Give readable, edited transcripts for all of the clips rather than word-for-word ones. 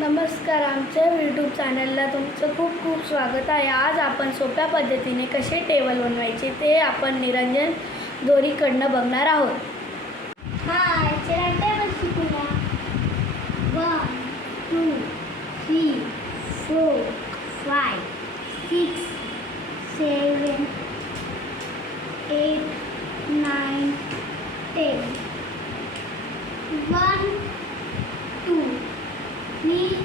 नमस्कार, आमच्या यूट्यूब चॅनलला तुमचं खूप खूप स्वागत आहे। आज आपण सोप्या पद्धतीने कसे टेबल बनवायचे ते आपण निरंजन दोरीकडनं बघणार आहोत। हाय, चला टेबल शिकूया। 1 2 3 4 5 6 7 8 9 10 1 2 3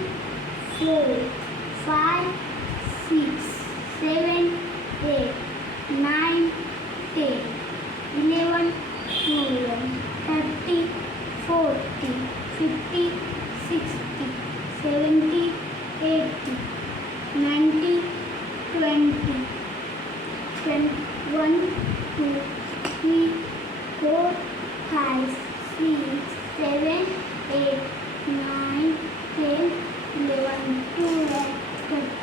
4 5 6 7 8 9 10 11 12 13 14 15 16 17 18 19 20 21 2 3 4 5 6 7 8 9 10 11 12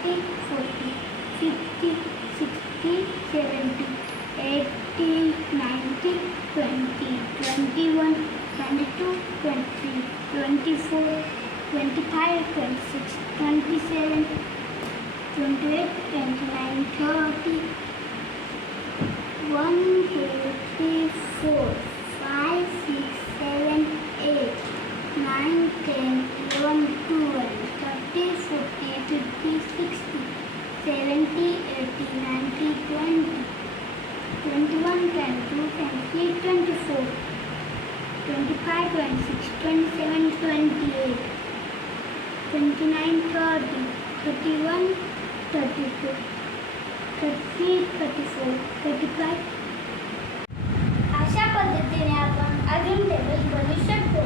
13 14 15 16 17 18 19 20 21 22 23 24 25 26 27 28 29 30 1 2 3 4 5 6 7 8 9 10 11 12 13 14 15 16 17 18 19 20 21 22 23 24 25 26 27 28 29 30 31 32 33 34 35 अशा पद्धतीने आपण अजून टेबल बनवू शकतो।